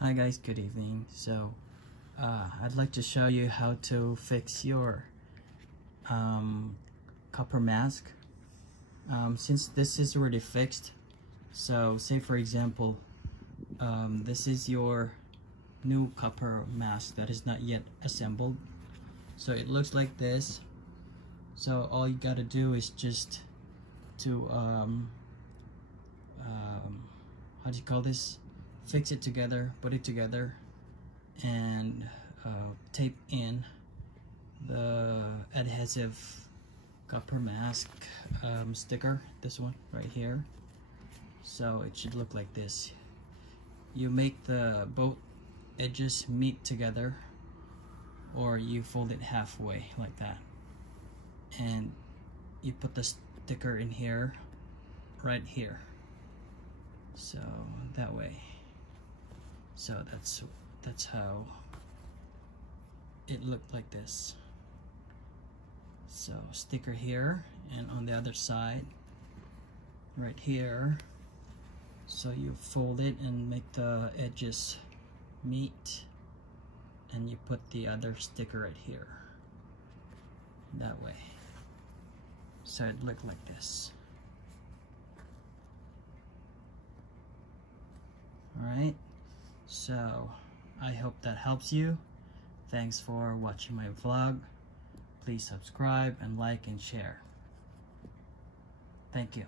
Hi guys, good evening. So I'd like to show you how to fix your copper mask. Since this is already fixed, so say for example this is your new copper mask that is not yet assembled. So it looks like this. So all you gotta do is just to how do you call this, fix it together, put it together, and tape in the adhesive copper mask sticker, this one right here. So it should look like this. You make the both edges meet together, or you fold it halfway like that, and you put the sticker in here, right here, so that way. So that's how it looked like this. So sticker here, and on the other side right here. So you fold it and make the edges meet, and you put the other sticker right here, that way. So it looked like this. Alright, so I hope that helps you. Thanks for watching my vlog. Please subscribe and like and share. Thank you.